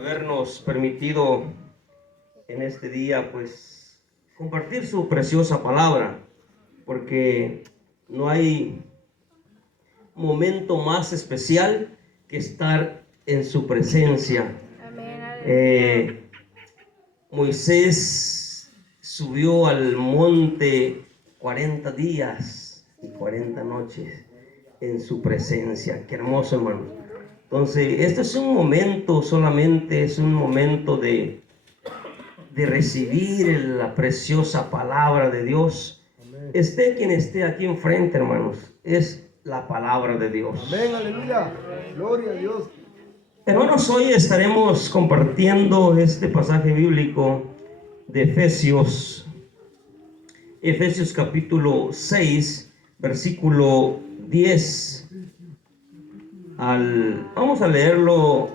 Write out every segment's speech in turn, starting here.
Habernos permitido en este día pues compartir su preciosa palabra, porque no hay momento más especial que estar en su presencia. Moisés subió al monte 40 días y 40 noches en su presencia. Qué hermoso, hermano. Entonces, este es un momento, solamente es un momento de recibir la preciosa palabra de Dios. Amén. Esté quien esté aquí enfrente, hermanos, es la palabra de Dios. Amén, aleluya, gloria a Dios. Hermanos, hoy estaremos compartiendo este pasaje bíblico de Efesios capítulo 6, versículo 10 vamos a leerlo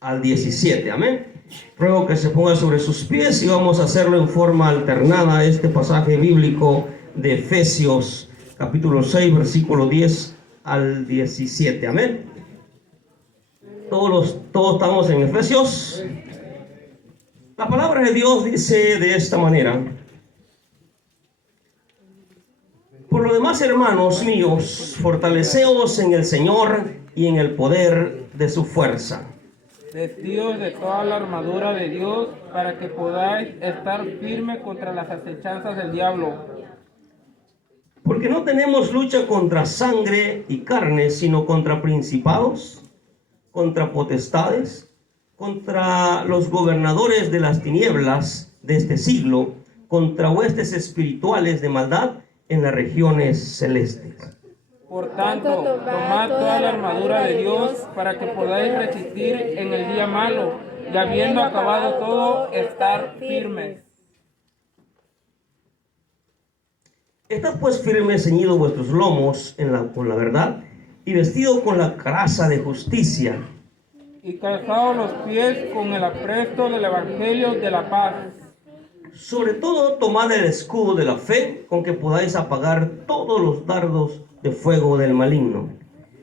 al 17, amén. Ruego que se ponga sobre sus pies y vamos a hacerlo en forma alternada, este pasaje bíblico de Efesios capítulo 6, versículo 10 al 17, amén. Todos estamos en Efesios. La palabra de Dios dice de esta manera: por lo demás, hermanos míos, fortaleceos en el Señor y en el poder de su fuerza. Vestidos de toda la armadura de Dios, para que podáis estar firmes contra las acechanzas del diablo. Porque no tenemos lucha contra sangre y carne, sino contra principados, contra potestades, contra los gobernadores de las tinieblas de este siglo, contra huestes espirituales de maldad en las regiones celestes. Por tanto, tomad toda la armadura de Dios para que podáis resistir en el día malo, y habiendo acabado todo, estar firmes. Estad pues firmes, ceñidos vuestros lomos con la verdad, y vestidos con la coraza de justicia, Y calzados los pies con el apresto del evangelio de la paz. Sobre todo, tomad el escudo de la fe, con que podáis apagar todos los dardos de fuego del maligno.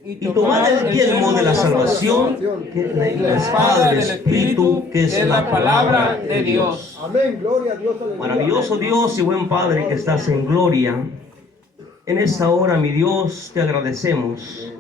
Y tomad el yelmo de la salvación, que es la espada del Espíritu, que es la palabra de Dios. Amén, gloria a Dios, aleluya. Maravilloso Dios y buen Padre que estás en gloria, en esta hora, mi Dios, te agradecemos.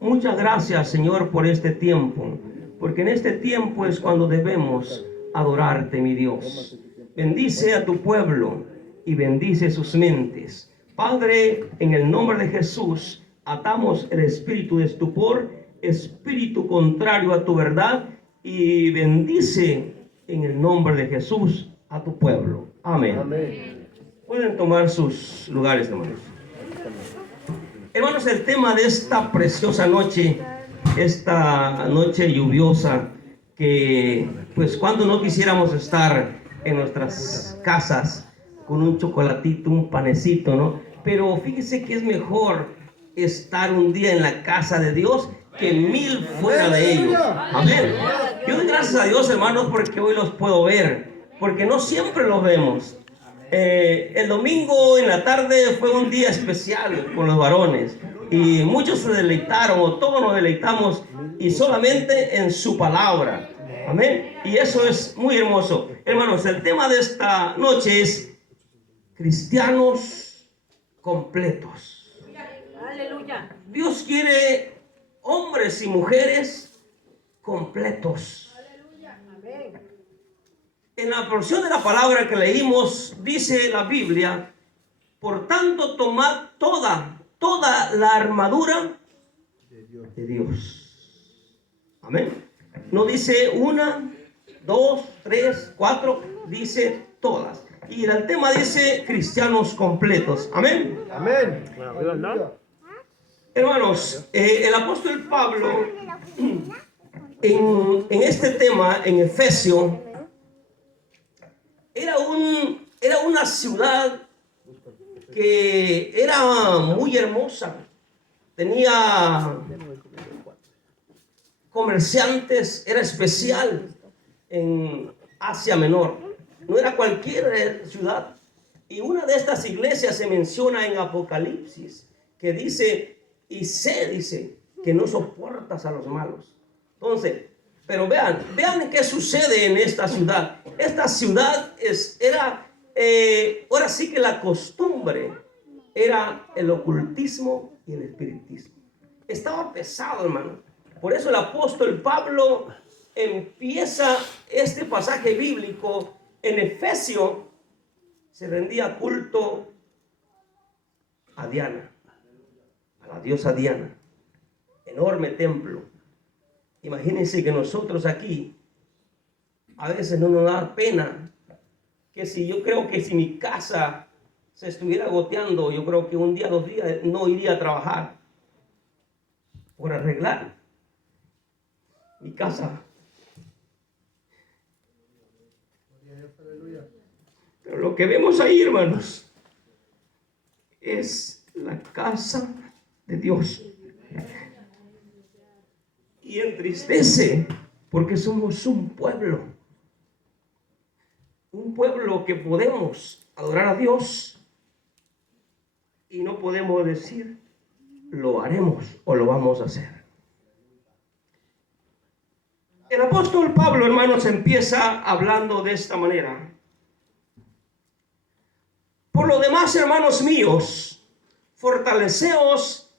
Muchas gracias, Señor, por este tiempo, porque en este tiempo es cuando debemos adorarte, mi Dios. Bendice a tu pueblo y bendice sus mentes. Padre, en el nombre de Jesús, atamos el espíritu de estupor, espíritu contrario a tu verdad, y bendice en el nombre de Jesús a tu pueblo. Amén. Amén. Pueden tomar sus lugares, hermanos. Hermanos, el tema de esta preciosa noche, esta noche lluviosa, que pues cuando no quisiéramos estar en nuestras casas con un chocolatito, un panecito, ¿no? Pero fíjese que es mejor estar un día en la casa de Dios que 1000 fuera de ellos. Amén. Yo doy gracias a Dios, hermanos, porque hoy los puedo ver, porque no siempre los vemos. El domingo en la tarde fue un día especial con los varones y muchos se deleitaron, o todos nos deleitamos, y solamente en su palabra. Amén. Y eso es muy hermoso. Hermanos, el tema de esta noche es cristianos completos. Aleluya. Dios quiere hombres y mujeres completos. Aleluya. Amén. En la porción de la palabra que leímos, dice la Biblia: por tanto, tomad toda la armadura de Dios. Amén. No dice una, dos, tres, cuatro, dice todas. Y el tema dice cristianos completos. Amén. Amén. Hermanos, el apóstol Pablo en este tema, en Efesios, era una ciudad que era muy hermosa. Tenía comerciantes, era especial en Asia Menor. No era cualquier ciudad. Y una de estas iglesias se menciona en Apocalipsis, que dice, dice, que no soportas a los malos. Entonces, pero vean qué sucede en esta ciudad. Esta ciudad ahora sí que la costumbre era el ocultismo y el espiritismo. Estaba pesado, hermano. Por eso el apóstol Pablo empieza este pasaje bíblico en Efesio. Se rendía culto a Diana, a la diosa Diana. Enorme templo. Imagínense que nosotros aquí a veces no nos da pena que yo creo que si mi casa se estuviera goteando, yo creo que un día, 2 días no iría a trabajar por arreglar mi casa. Pero lo que vemos ahí, hermanos, es la casa de Dios. Y entristece porque somos un pueblo que podemos adorar a Dios y no podemos decir lo haremos o lo vamos a hacer. El apóstol Pablo, hermanos, empieza hablando de esta manera. Por lo demás, hermanos míos, fortaleceos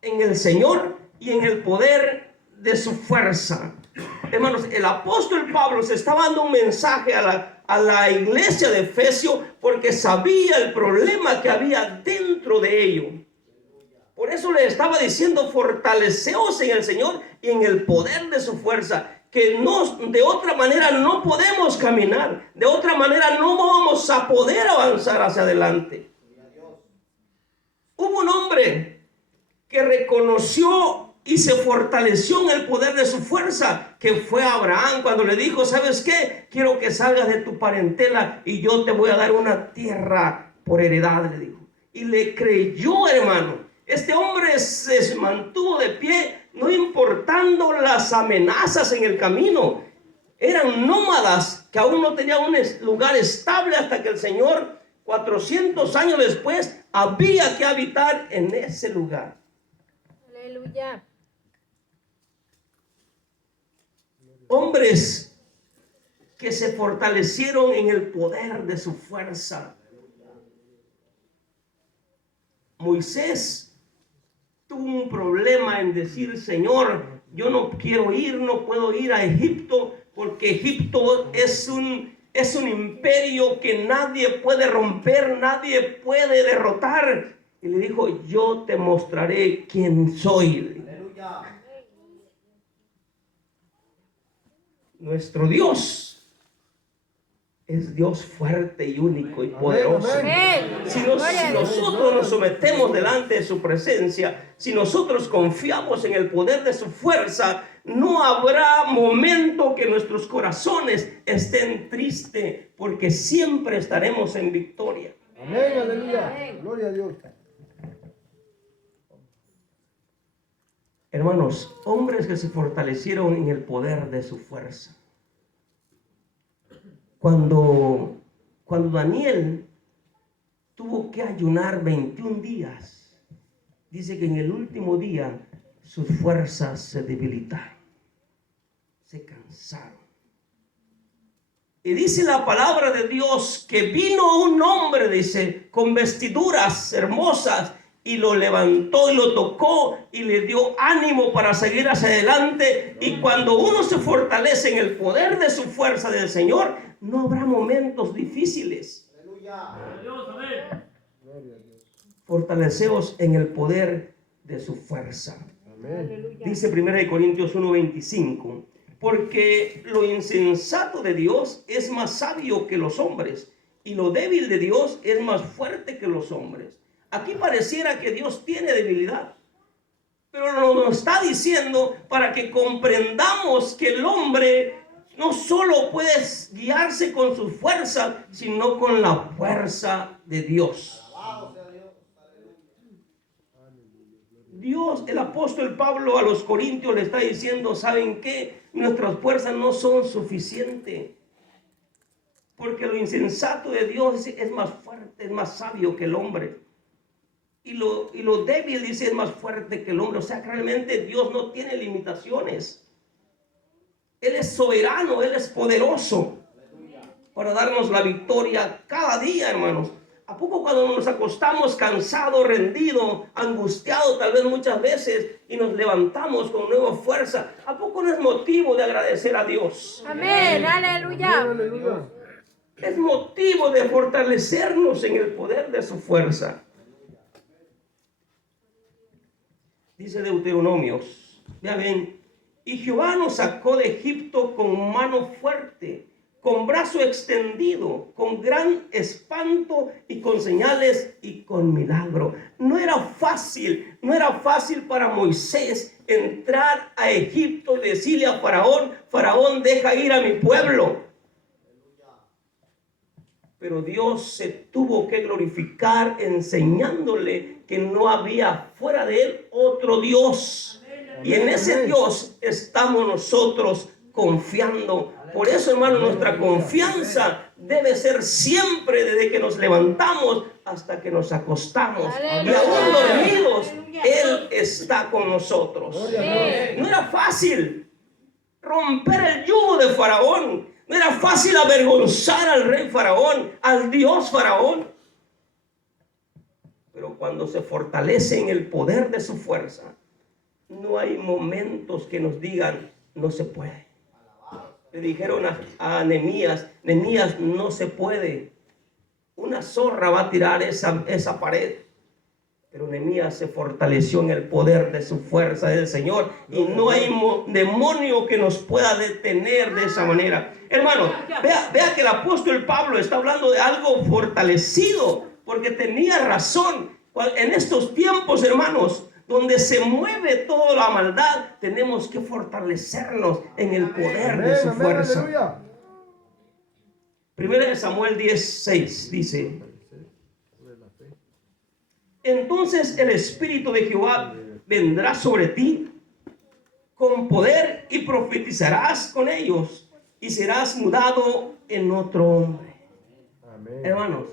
en el Señor y en el poder de su fuerza. Hermanos, el apóstol Pablo se estaba dando un mensaje a la iglesia de Efesio porque sabía el problema que había dentro de ello. Por eso le estaba diciendo: fortaleceos en el Señor y en el poder de su fuerza. Que de otra manera no podemos caminar, de otra manera no vamos a poder avanzar hacia adelante. Hubo un hombre que reconoció y se fortaleció en el poder de su fuerza, que fue Abraham, cuando le dijo: ¿sabes qué? Quiero que salgas de tu parentela y yo te voy a dar una tierra por heredad, le dijo. Y le creyó, hermano. Este hombre se mantuvo de pie, no importando las amenazas en el camino. Eran nómadas que aún no tenían un lugar estable hasta que el Señor, 400 años después, había que habitar en ese lugar. Aleluya. Hombres que se fortalecieron en el poder de su fuerza. Moisés tuvo un problema en decir: Señor, yo no quiero ir, no puedo ir a Egipto, porque Egipto es un imperio que nadie puede romper, nadie puede derrotar. Y le dijo: yo te mostraré quién soy. Aleluya. Nuestro Dios es Dios fuerte y único y poderoso. Si nosotros nos sometemos delante de su presencia, si nosotros confiamos en el poder de su fuerza, no habrá momento que nuestros corazones estén tristes, porque siempre estaremos en victoria. Amén, aleluya. Gloria a Dios. Hermanos, hombres que se fortalecieron en el poder de su fuerza. Cuando Daniel tuvo que ayunar 21 días, dice que en el último día sus fuerzas se debilitaron, se cansaron. Y dice la palabra de Dios que vino un hombre, dice, con vestiduras hermosas, y lo levantó y lo tocó y le dio ánimo para seguir hacia adelante. Y cuando uno se fortalece en el poder de su fuerza del Señor, no habrá momentos difíciles. Fortaleceos en el poder de su fuerza. Amén. Dice 1 Corintios 1:25, porque lo insensato de Dios es más sabio que los hombres, y lo débil de Dios es más fuerte que los hombres. Aquí pareciera que Dios tiene debilidad, pero nos está diciendo para que comprendamos que el hombre no solo puede guiarse con su fuerza, sino con la fuerza de Dios. Dios, el apóstol Pablo a los Corintios le está diciendo: ¿saben qué? Nuestras fuerzas no son suficientes, porque lo insensato de Dios es más fuerte, es más sabio que el hombre. y lo débil, dice, es más fuerte que el hombre. O sea, que realmente Dios no tiene limitaciones. Él es soberano, Él es poderoso para darnos la victoria cada día, hermanos. ¿A poco cuando nos acostamos cansados, rendidos, angustiados tal vez muchas veces y nos levantamos con nueva fuerza? ¿A poco no es motivo de agradecer a Dios? Amén. Aleluya. Aleluya. Es motivo de fortalecernos en el poder de su fuerza. Dice Deuteronomios, ya ven, y Jehová nos sacó de Egipto con mano fuerte, con brazo extendido, con gran espanto y con señales y con milagro. No era fácil para Moisés entrar a Egipto y decirle a Faraón, Faraón, deja ir a mi pueblo. Pero Dios se tuvo que glorificar enseñándole que no había fuera de él otro Dios. Y en ese Dios estamos nosotros confiando. Por eso, hermano, nuestra confianza debe ser siempre desde que nos levantamos hasta que nos acostamos. Y aún dormidos, Él está con nosotros. No era fácil romper el yugo de Faraón. No era fácil avergonzar al rey Faraón, al Dios Faraón. Pero cuando se fortalece en el poder de su fuerza, no hay momentos que nos digan, no se puede. Le dijeron a Nehemías, Nehemías, no se puede. Una zorra va a tirar esa pared. Pero Nehemías se fortaleció en el poder de su fuerza del Señor. Y no hay demonio que nos pueda detener de esa manera. Hermano, vea que el apóstol Pablo está hablando de algo fortalecido. Porque tenía razón. En estos tiempos, hermanos, donde se mueve toda la maldad, tenemos que fortalecernos en el poder de su fuerza. Primera de Samuel 10:6 dice: entonces el Espíritu de Jehová vendrá sobre ti con poder y profetizarás con ellos y serás mudado en otro hombre. Amén. Hermanos,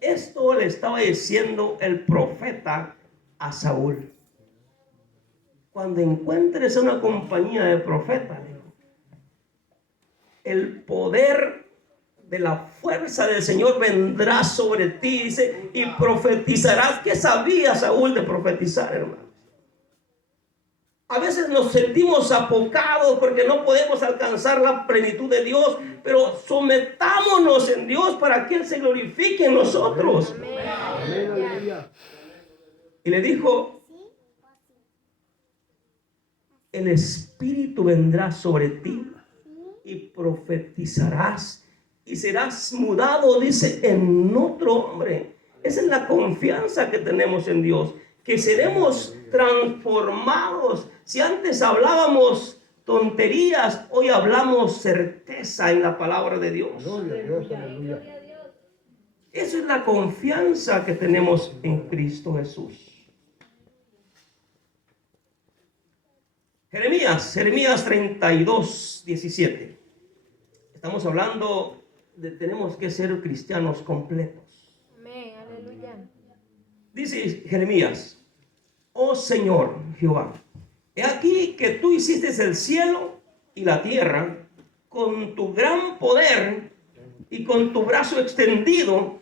esto le estaba diciendo el profeta a Saúl. Cuando encuentres una compañía de profetas, el poder de la fuerza del Señor vendrá sobre ti, dice, y profetizarás. ¿Qué sabía Saúl de profetizar, hermanos? A veces nos sentimos apocados porque no podemos alcanzar la plenitud de Dios, pero sometámonos en Dios para que Él se glorifique en nosotros. Amén. Y le dijo, el Espíritu vendrá sobre ti y profetizarás y serás mudado, dice, en otro hombre. Esa es la confianza que tenemos en Dios, que seremos transformados. Si antes hablábamos tonterías, hoy hablamos certeza en la palabra de Dios. Gloria a Dios, aleluya. Esa es la confianza que tenemos en Cristo Jesús. Jeremías 32:17. Estamos hablando de tenemos que ser cristianos completos. Amén, aleluya. Dice Jeremías: oh Señor Jehová, he aquí que tú hiciste el cielo y la tierra con tu gran poder y con tu brazo extendido,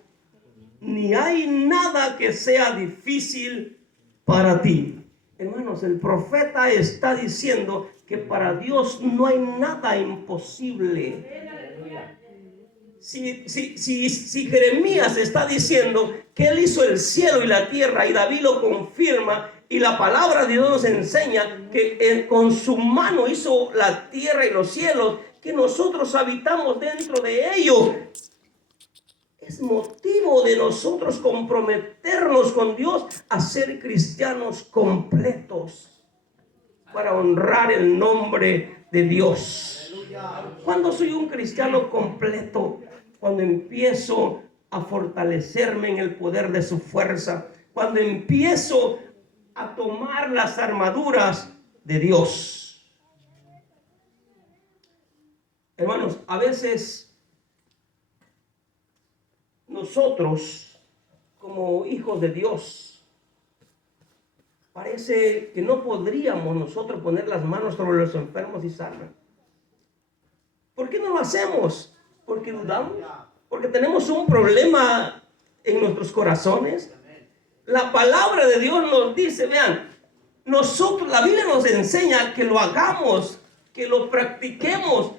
ni hay nada que sea difícil para ti. Hermanos, el profeta está diciendo que para Dios no hay nada imposible. Si Jeremías está diciendo que Él hizo el cielo y la tierra, y David lo confirma, y la palabra de Dios nos enseña que Él con su mano hizo la tierra y los cielos, que nosotros habitamos dentro de ellos, es motivo de nosotros comprometernos con Dios a ser cristianos completos para honrar el nombre de Dios. ¿Cuándo soy un cristiano completo? Cuando empiezo a fortalecerme en el poder de su fuerza, cuando empiezo a tomar las armaduras de Dios. Hermanos, a veces nosotros, como hijos de Dios, parece que no podríamos nosotros poner las manos sobre los enfermos y sanar. ¿Por qué no lo hacemos? Porque dudamos, porque tenemos un problema en nuestros corazones. La palabra de Dios nos dice, vean, nosotros, la Biblia nos enseña que lo hagamos, que lo practiquemos.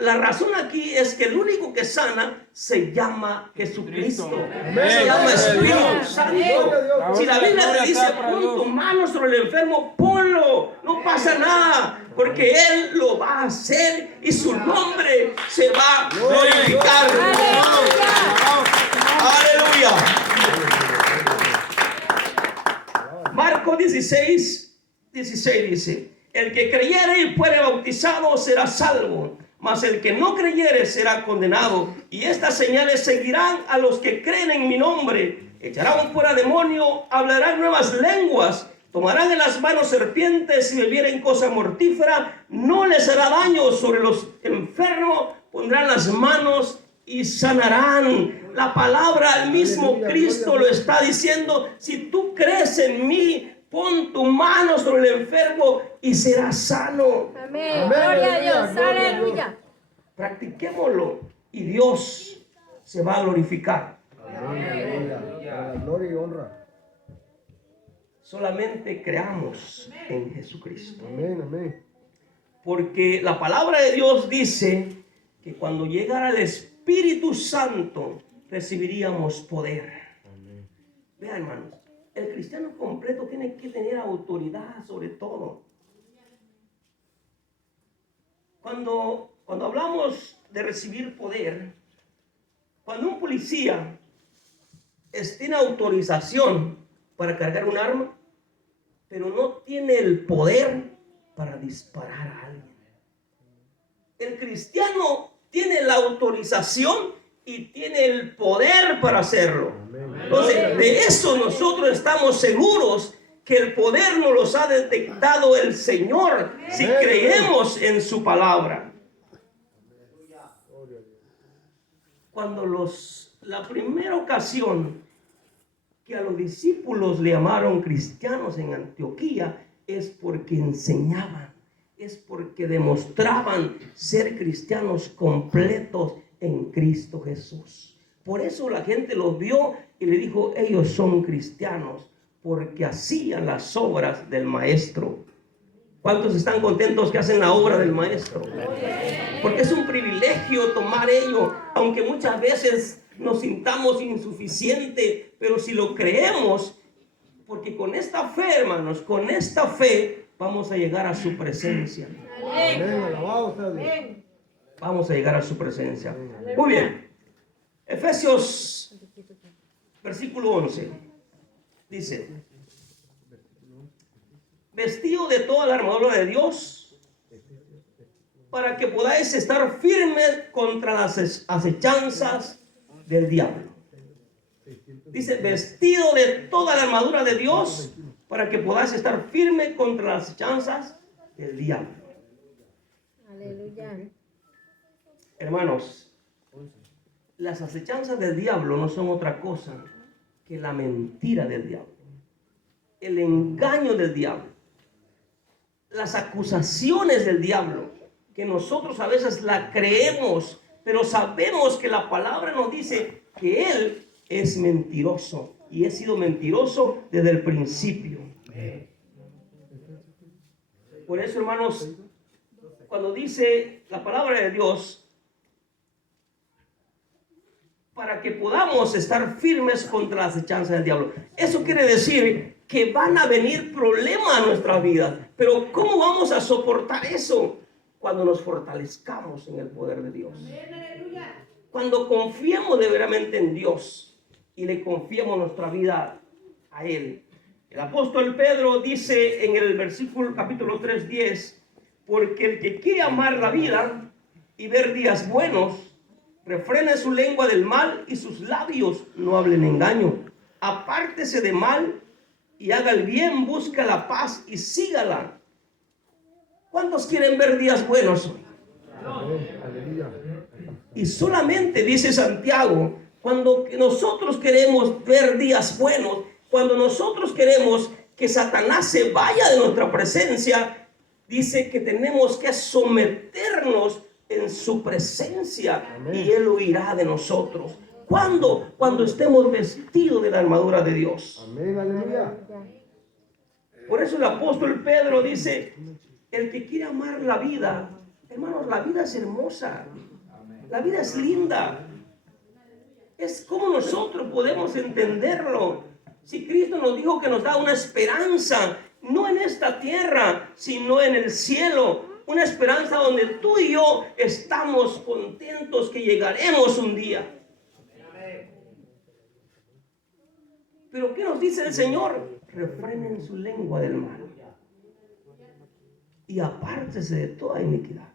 La razón aquí es que el único que sana se llama Jesucristo. Se llama Espíritu Santo. Si la Biblia te dice, pon tu mano sobre el enfermo, ponlo. No pasa nada, porque Él lo va a hacer y su nombre se va a glorificar. Aleluya. Marcos 16 dice, el que creyere y fuere bautizado será salvo, mas el que no creyere será condenado. Y estas señales seguirán a los que creen en mi nombre: echarán fuera demonio, hablarán nuevas lenguas, tomarán en las manos serpientes, y bebieren cosa mortífera no les hará daño. Sobre los enfermos pondrán las manos y sanarán. La palabra, el mismo Cristo lo está diciendo. Si tú crees en mí, pon tu mano sobre el enfermo y será sano. Amén. Gloria a Dios. Aleluya. Practiquémoslo y Dios se va a glorificar. Para la gloria y honra. Solamente creamos en Jesucristo. Amén, amén. Porque la palabra de Dios dice que cuando llegara el Espíritu Santo recibiríamos poder. Vean, hermanos, el cristiano completo tiene que tener autoridad sobre todo. Cuando hablamos de recibir poder, cuando un policía tiene autorización para cargar un arma, pero no tiene el poder para disparar a alguien. El cristiano tiene la autorización y tiene el poder para hacerlo. Entonces, de eso nosotros estamos seguros, que el poder nos los ha detectado el Señor si creemos en su palabra. Cuando la primera ocasión que a los discípulos le llamaron cristianos en Antioquía es porque enseñaban, es porque demostraban ser cristianos completos en Cristo Jesús. Por eso la gente los vio y le dijo, ellos son cristianos, porque hacían las obras del Maestro. ¿Cuántos están contentos que hacen la obra del Maestro? Porque es un privilegio tomar ello, aunque muchas veces nos sintamos insuficientes, pero si lo creemos, porque con esta fe, hermanos, con esta fe vamos a llegar a su presencia. Amén, alabado sea Dios. Vamos a llegar a su presencia. Muy bien. Efesios, versículo 11, dice, vestido de toda la armadura de Dios, para que podáis estar firmes contra las acechanzas del diablo. Dice, vestido de toda la armadura de Dios, para que podáis estar firme contra las acechanzas del diablo. Aleluya. Hermanos, las acechanzas del diablo no son otra cosa que la mentira del diablo, el engaño del diablo, las acusaciones del diablo, que nosotros a veces la creemos, pero sabemos que la palabra nos dice que él es mentiroso y ha sido mentiroso desde el principio. Por eso, hermanos, cuando dice la palabra de Dios, para que podamos estar firmes contra las acechanzas del diablo, eso quiere decir que van a venir problemas a nuestra vida. Pero ¿cómo vamos a soportar eso? Cuando nos fortalezcamos en el poder de Dios. Cuando confiemos de verdaderamente en Dios y le confiemos nuestra vida a Él. El apóstol Pedro dice en el versículo capítulo 3:10, porque el que quiere amar la vida y ver días buenos, refrene su lengua del mal y sus labios no hablen engaño. Apártese de mal y haga el bien, busca la paz y sígala. ¿Cuántos quieren ver días buenos? Y solamente, dice Santiago, cuando nosotros queremos ver días buenos, cuando nosotros queremos que Satanás se vaya de nuestra presencia, dice que tenemos que someternos en su presencia. Amén. Y Él huirá de nosotros. ¿Cuándo? Cuando estemos vestidos de la armadura de Dios. Amén, aleluya. Por eso el apóstol Pedro dice, el que quiere amar la vida, hermanos, la vida es hermosa, la vida es linda. Es como nosotros podemos entenderlo. Si Cristo nos dijo que nos da una esperanza, no en esta tierra, sino en el cielo. Una esperanza donde tú y yo estamos contentos que llegaremos un día. Pero ¿qué nos dice el Señor? Refrenen su lengua del mal y apártese de toda iniquidad.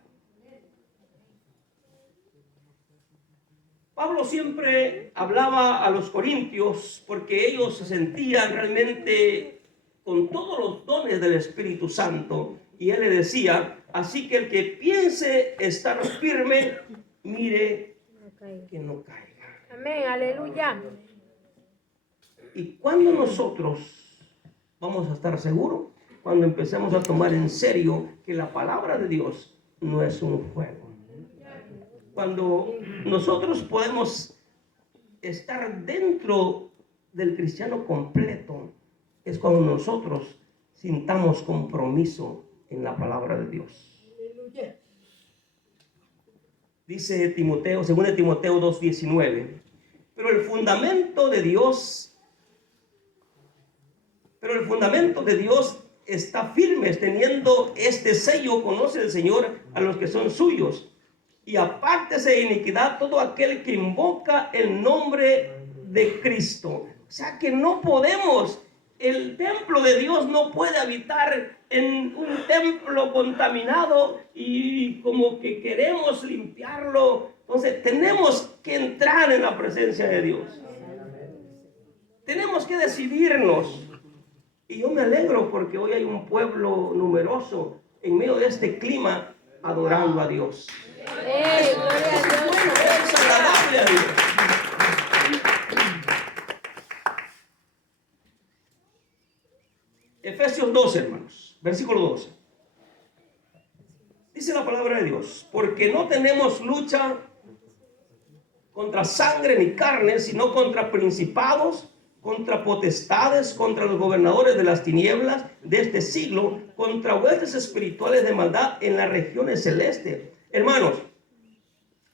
Pablo siempre hablaba a los corintios porque ellos se sentían realmente con todos los dones del Espíritu Santo, y él le decía, así que el que piense estar firme, mire que no caiga. Amén, aleluya. ¿Y cuándo nosotros vamos a estar seguros? Cuando empecemos a tomar en serio que la palabra de Dios no es un juego. Cuando nosotros podemos estar dentro del cristiano completo, es cuando nosotros sintamos compromiso en la palabra de Dios. Dice Timoteo, 2 Timoteo 2:19, pero el fundamento de Dios está firme, teniendo este sello, conoce el Señor a los que son suyos. Y apártese de iniquidad todo aquel que invoca el nombre de Cristo. O sea que no podemos, el templo de Dios no puede habitar en un templo contaminado y como que queremos limpiarlo. Entonces tenemos que entrar en la presencia de Dios. Tenemos que decidirnos. Y yo me alegro porque hoy hay un pueblo numeroso en medio de este clima adorando a Dios. Gloria a Dios. Bueno, es agradable a Dios. Efesios 12, hermanos, versículo 12. Dice la palabra de Dios, porque no tenemos lucha contra sangre ni carne, sino contra principados, contra potestades, contra los gobernadores de las tinieblas de este siglo, contra huestes espirituales de maldad en las regiones celestes. Hermanos,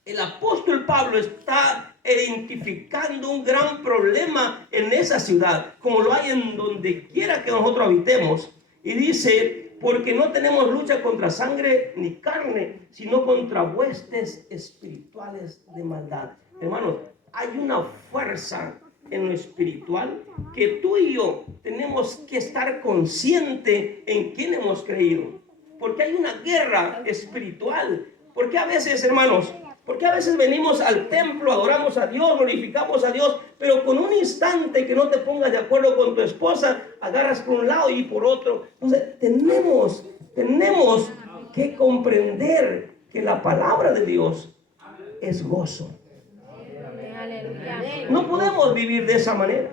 el apóstol Pablo está identificando un gran problema en esa ciudad, como lo hay en donde quiera que nosotros habitemos, y dice, porque no tenemos lucha contra sangre ni carne, sino contra huestes espirituales de maldad. Hermanos, hay una fuerza en lo espiritual que tú y yo tenemos que estar conscientes en quién hemos creído, porque hay una guerra espiritual. Porque a veces, hermanos, porque a veces venimos al templo, adoramos a Dios, glorificamos a Dios, pero con un instante que no te pongas de acuerdo con tu esposa, agarras por un lado y por otro. Entonces tenemos que comprender que la palabra de Dios es gozo. Aleluya. No podemos vivir de esa manera.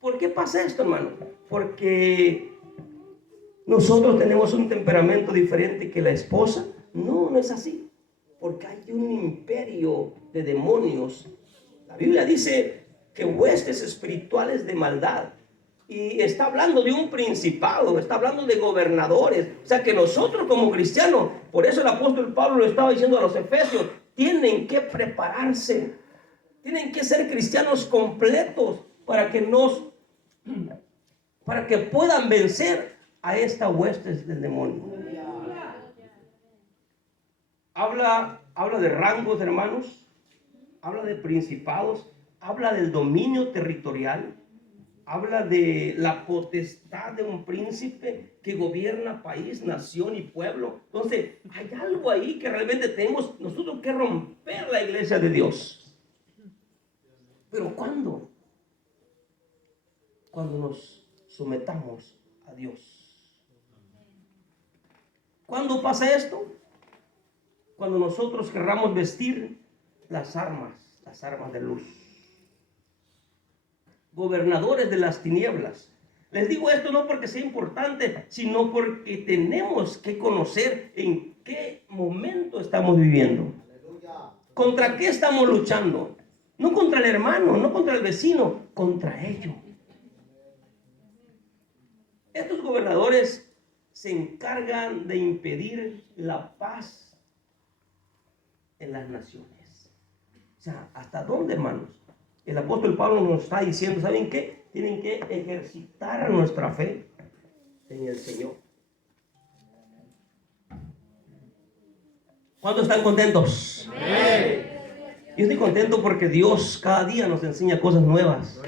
¿Por qué pasa esto, hermano? Porque nosotros tenemos un temperamento diferente que la esposa. No, no es así. Porque hay un imperio de demonios. La Biblia dice que huestes espirituales de maldad. Y está hablando de un principado, está hablando de gobernadores. O sea que nosotros como cristianos, por eso el apóstol Pablo lo estaba diciendo a los efesios, tienen que prepararse. Tienen que ser cristianos completos para que puedan vencer a estas huestes del demonio. Habla de rangos, hermanos. Habla de principados. Habla del dominio territorial. Habla de la potestad de un príncipe que gobierna país, nación y pueblo. Entonces, hay algo ahí que realmente tenemos nosotros que romper la iglesia de Dios. ¿Pero cuándo? Cuando nos sometamos a Dios. ¿Cuándo pasa esto? Cuando nosotros querramos vestir las armas de luz. gobernadores de las tinieblas. Les digo esto no porque sea importante, sino porque tenemos que conocer en qué momento estamos viviendo. ¿Contra qué estamos luchando? No contra el hermano, no contra el vecino, contra ellos. Estos gobernadores se encargan de impedir la paz en las naciones. O sea, ¿hasta dónde, hermanos? El apóstol Pablo nos está diciendo, ¿saben qué? Tienen que ejercitar nuestra fe en el Señor. ¿Cuántos están contentos? ¡Amén! Yo estoy contento porque Dios cada día nos enseña cosas nuevas.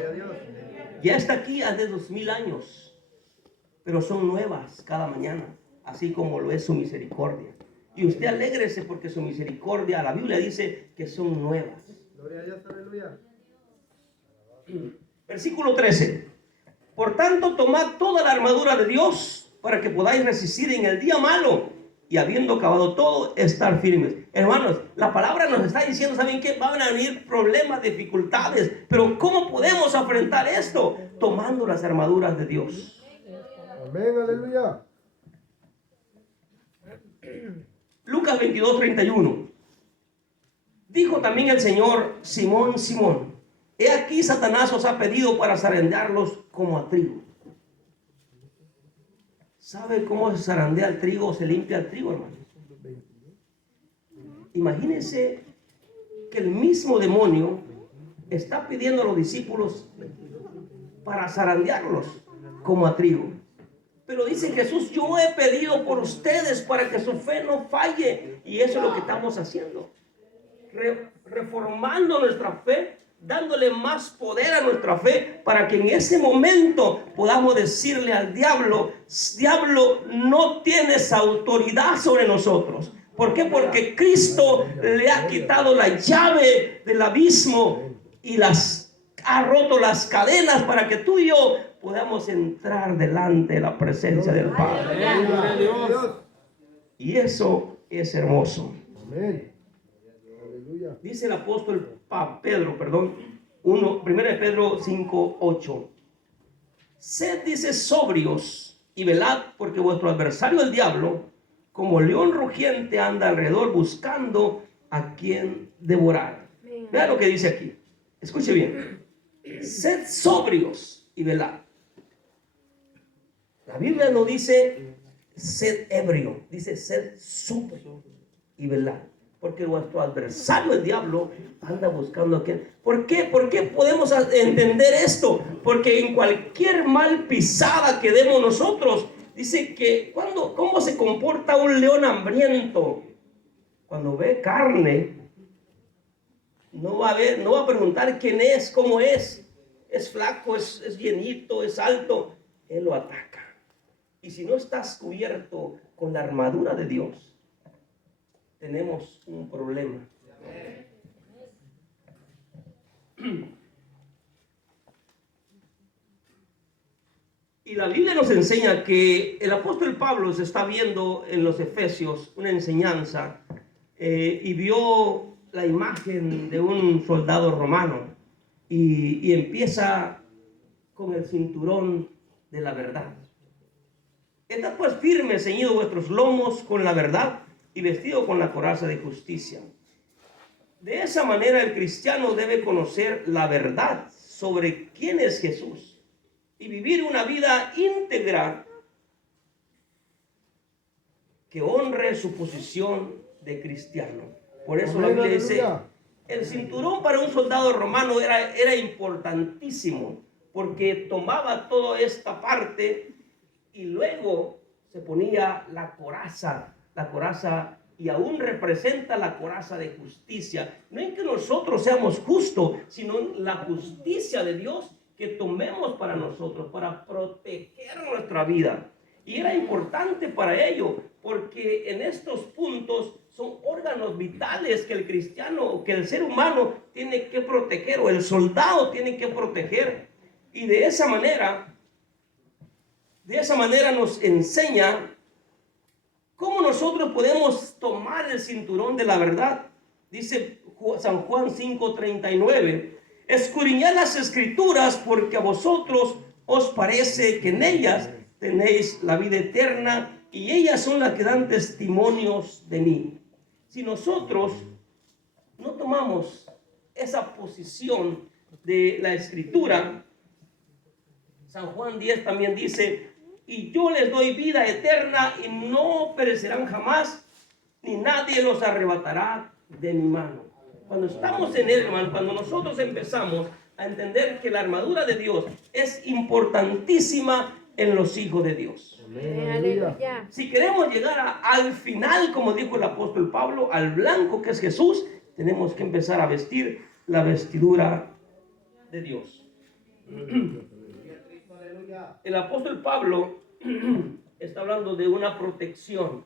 Ya está aquí hace 2000 años, pero son nuevas cada mañana, así como lo es su misericordia. Y usted alégrese porque su misericordia, la Biblia dice que son nuevas. Gloria a Dios, aleluya. Versículo 13. Por tanto, tomad toda la armadura de Dios para que podáis resistir en el día malo y habiendo acabado todo, estar firmes. Hermanos, la palabra nos está diciendo, ¿saben qué? Van a venir problemas, dificultades, pero ¿cómo podemos afrontar esto? Tomando las armaduras de Dios. Amén, aleluya. Lucas 22:31. Dijo también el Señor: Simón, Simón, he aquí Satanás os ha pedido para zarandearlos como a trigo. ¿Sabe cómo se zarandea el trigo o se limpia el trigo, hermano? Imagínense que el mismo demonio está pidiendo a los discípulos para zarandearlos como a trigo. Pero dice Jesús: yo he pedido por ustedes para que su fe no falle. Y eso es lo que estamos haciendo. Reformando nuestra fe, dándole más poder a nuestra fe, para que en ese momento podamos decirle al diablo: diablo, no tienes autoridad sobre nosotros. ¿Por qué? Porque Cristo le ha quitado la llave del abismo y ha roto las cadenas para que tú y yo podamos entrar delante de la presencia del Padre. Y eso es hermoso. Amén. Aleluya. Dice el apóstol Pedro, 1 Pedro 5:8. Sed, dice, sobrios y velad, porque vuestro adversario el diablo, como león rugiente, anda alrededor buscando a quien devorar. Vea lo que dice aquí. Escuche bien. Sed sobrios y velad. La Biblia no dice sed ebrio, dice sed sobrio y velad. Porque vuestro adversario, el diablo, anda buscando a quien. ¿Por qué? ¿Por qué podemos entender esto? Porque en cualquier mal pisada que demos nosotros, dice que ¿cómo se comporta un león hambriento? Cuando ve carne, no va a preguntar quién es, cómo es flaco, es llenito, es alto. Él lo ataca. Y si no estás cubierto con la armadura de Dios, tenemos un problema. Y la Biblia nos enseña que el apóstol Pablo se está viendo en los Efesios una enseñanza y vio la imagen de un soldado romano y empieza con el cinturón de la verdad. Estad pues firmes, ceñidos vuestros lomos con la verdad y vestido con la coraza de justicia. De esa manera el cristiano debe conocer la verdad sobre quién es Jesús y vivir una vida íntegra que honre su posición de cristiano. Por eso la Biblia dice, el cinturón para un soldado romano era importantísimo, porque tomaba toda esta parte y luego se ponía la coraza, y aún representa la coraza de justicia. No en que nosotros seamos justos, sino en la justicia de Dios que tomemos para nosotros, para proteger nuestra vida. Y era importante para ello, porque en estos puntos son órganos vitales que el cristiano, que el ser humano tiene que proteger, o el soldado tiene que proteger. Y de esa manera nos enseña cómo nosotros podemos tomar el cinturón de la verdad. Dice San Juan 5:39, escudriñad las escrituras, porque a vosotros os parece que en ellas tenéis la vida eterna, y ellas son las que dan testimonios de mí. Si nosotros no tomamos esa posición de la escritura, San Juan 10 también dice: y yo les doy vida eterna y no perecerán jamás, ni nadie los arrebatará de mi mano. Cuando estamos en él, hermano, cuando nosotros empezamos a entender que la armadura de Dios es importantísima en los hijos de Dios. Amén. Aleluya. Aleluya. Si queremos llegar al final, como dijo el apóstol Pablo, al blanco que es Jesús, tenemos que empezar a vestir la vestidura de Dios. El apóstol Pablo está hablando de una protección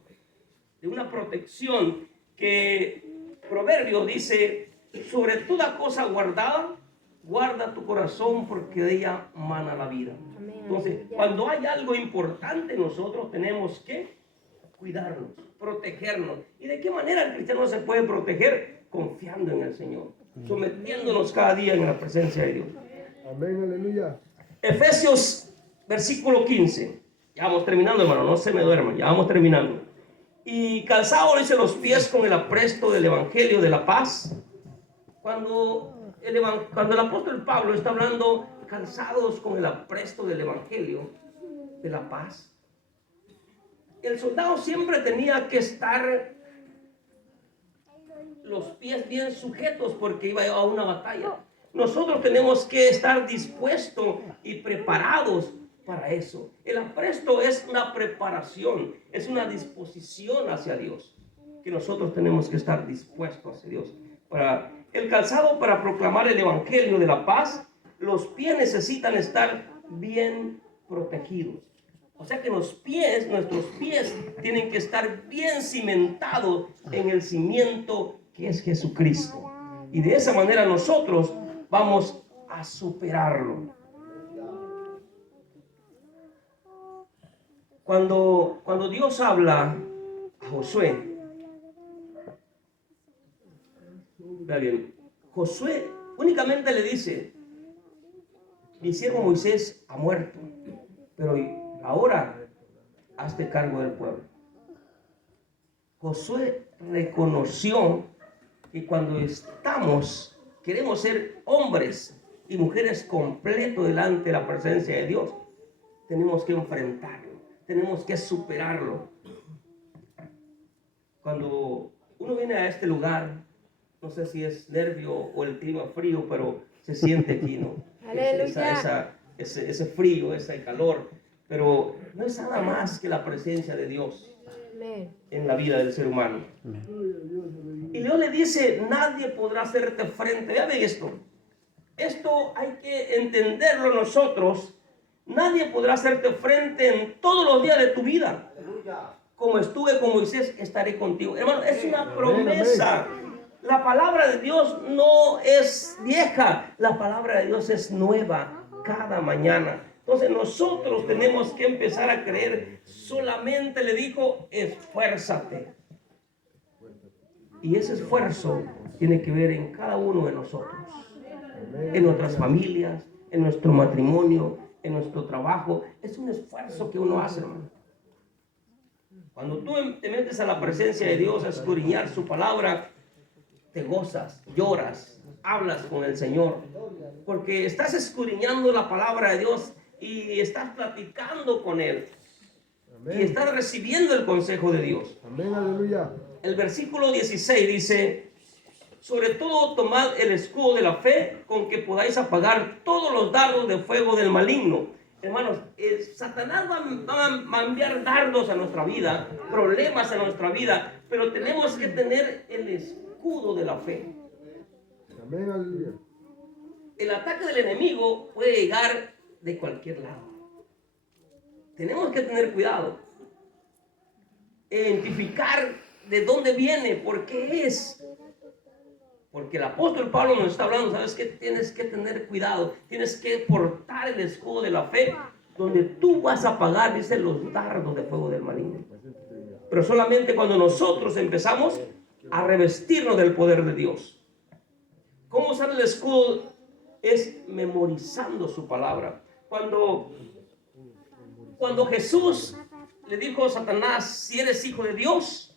que Proverbios dice: sobre toda cosa guardada, guarda tu corazón, porque de ella mana la vida. Amén. Entonces, Aleluya. cuando hay algo importante, nosotros tenemos que cuidarnos, protegernos. ¿Y de qué manera el cristiano se puede proteger? Confiando en el Señor, sometiéndonos cada día en la presencia de Dios. Amén. Aleluya. Efesios versículo 15. Ya vamos terminando, hermano, no se me duerman, ya vamos terminando. Y calzados, dice, los pies con el apresto del evangelio de la paz. Cuando el apóstol Pablo está hablando calzados con el apresto del evangelio de la paz, el soldado siempre tenía que estar los pies bien sujetos porque iba a una batalla. Nosotros tenemos que estar dispuestos y preparados para eso. El apresto es una preparación, es una disposición hacia Dios, que nosotros tenemos que estar dispuestos hacia Dios. Para el calzado, para proclamar el evangelio de la paz, los pies necesitan estar bien protegidos. O sea que nuestros pies tienen que estar bien cimentados en el cimiento que es Jesucristo. Y de esa manera nosotros vamos a superarlo. Cuando Dios habla a Josué, vea bien, Josué únicamente le dice: mi siervo Moisés ha muerto, pero ahora hazte cargo del pueblo. Josué reconoció que cuando queremos ser hombres y mujeres completos delante de la presencia de Dios, tenemos que enfrentarlo, tenemos que superarlo. Cuando uno viene a este lugar, no sé si es nervio o el clima frío, pero se siente aquí, ¿no? Aleluya. Ese frío, ese calor, pero no es nada más que la presencia de Dios Amén. en la vida del ser humano. Y Dios le dice: nadie podrá hacerte frente. Vean esto hay que entenderlo nosotros. Nadie podrá hacerte frente en todos los días de tu vida. Como estuve con Moisés, estaré contigo. Hermano, es una promesa. La palabra de Dios no es vieja, la palabra de Dios es nueva cada mañana. Entonces nosotros tenemos que empezar a creer. Solamente le dijo: esfuérzate. Y ese esfuerzo tiene que ver en cada uno de nosotros, en nuestras familias, en nuestro matrimonio, en nuestro trabajo. Es un esfuerzo que uno hace, hermano. Cuando tú te metes a la presencia de Dios a escudriñar su palabra, te gozas, lloras, hablas con el Señor, porque estás escudriñando la palabra de Dios y estás platicando con Él. Amén. Y estás recibiendo el consejo de Dios. Amén, aleluya. El versículo 16 dice: sobre todo tomad el escudo de la fe, con que podáis apagar todos los dardos de fuego del maligno. Hermanos, Satanás va a enviar dardos a nuestra vida, problemas a nuestra vida, pero tenemos que tener el escudo de la fe. Amén, aleluya. El ataque del enemigo puede llegar de cualquier lado. Tenemos que tener cuidado, identificar de dónde viene, por qué es. Porque el apóstol Pablo nos está hablando, ¿sabes qué? Tienes que tener cuidado, tienes que portar el escudo de la fe, donde tú vas a apagar, dice, los dardos de fuego del maligno. Pero solamente cuando nosotros empezamos a revestirnos del poder de Dios. ¿Cómo usar el escudo es memorizando su palabra. Cuando Jesús le dijo a Satanás, si eres hijo de Dios,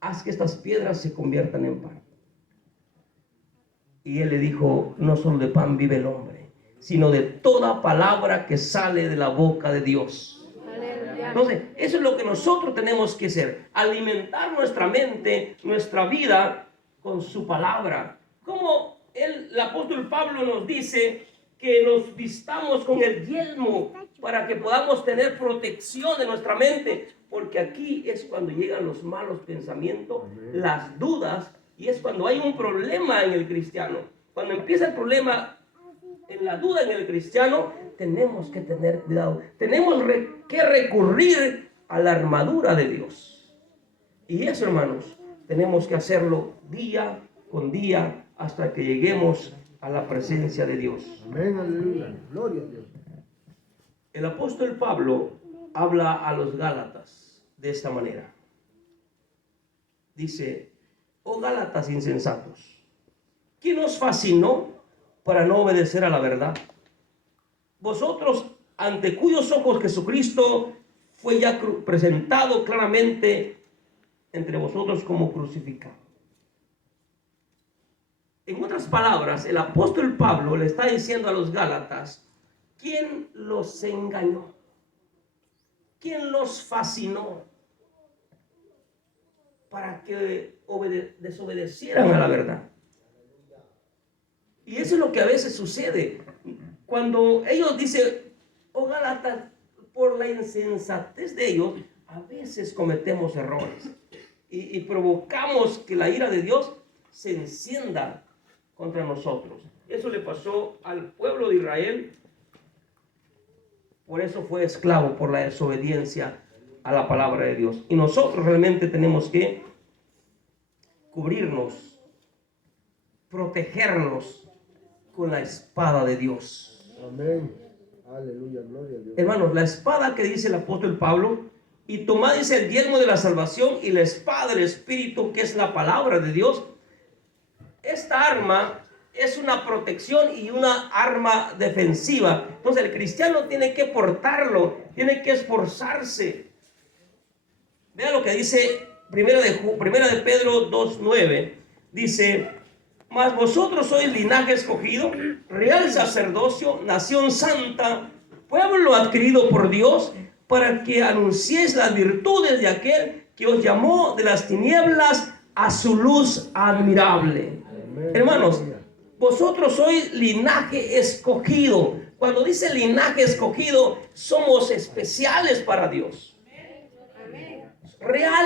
haz que estas piedras se conviertan en pan. Y él le dijo, no solo de pan vive el hombre, sino de toda palabra que sale de la boca de Dios. Aleluya. Entonces, eso es lo que nosotros tenemos que hacer, alimentar nuestra mente, nuestra vida con su palabra. Como el apóstol Pablo nos dice que nos vistamos con el yelmo para que podamos tener protección de nuestra mente, porque aquí es cuando llegan los malos pensamientos, las dudas, y es cuando hay un problema en el cristiano. Cuando empieza el problema en la duda en el cristiano, tenemos que tener cuidado. Tenemos que recurrir a la armadura de Dios. Y eso, hermanos, tenemos que hacerlo día con día hasta que lleguemos a la presencia de Dios. Amén, aleluya. Gloria a Dios. El apóstol Pablo habla a los Gálatas de esta manera. Dice, oh Gálatas insensatos, ¿quién os fascinó para no obedecer a la verdad? Vosotros, ante cuyos ojos Jesucristo fue ya presentado claramente entre vosotros como crucificado. En otras palabras, el apóstol Pablo le está diciendo a los Gálatas, ¿quién los engañó? ¿Quién los fascinó para que desobedecieran a la verdad? Y eso es lo que a veces sucede. Cuando ellos dicen, oh Gálatas, por la insensatez de ellos, a veces cometemos errores y provocamos que la ira de Dios se encienda contra nosotros. Eso le pasó al pueblo de Israel. Por eso fue esclavo, por la desobediencia a la palabra de Dios. Y nosotros realmente tenemos que cubrirnos, protegernos con la espada de Dios. Amén. Aleluya, gloria a Dios. Hermanos, la espada que dice el apóstol Pablo, y tomad, dice, el yelmo de la salvación y la espada del Espíritu, que es la palabra de Dios. Esta arma es una protección y una arma defensiva. Entonces el cristiano tiene que portarlo, tiene que esforzarse. Vean lo que dice primera de Pedro 2:9. Dice, mas vosotros sois linaje escogido, real sacerdocio, nación santa, pueblo adquirido por Dios, para que anunciéis las virtudes de aquel que os llamó de las tinieblas a su luz admirable. Amén. Hermanos, vosotros sois linaje escogido. Cuando dice linaje escogido, somos especiales para Dios. Real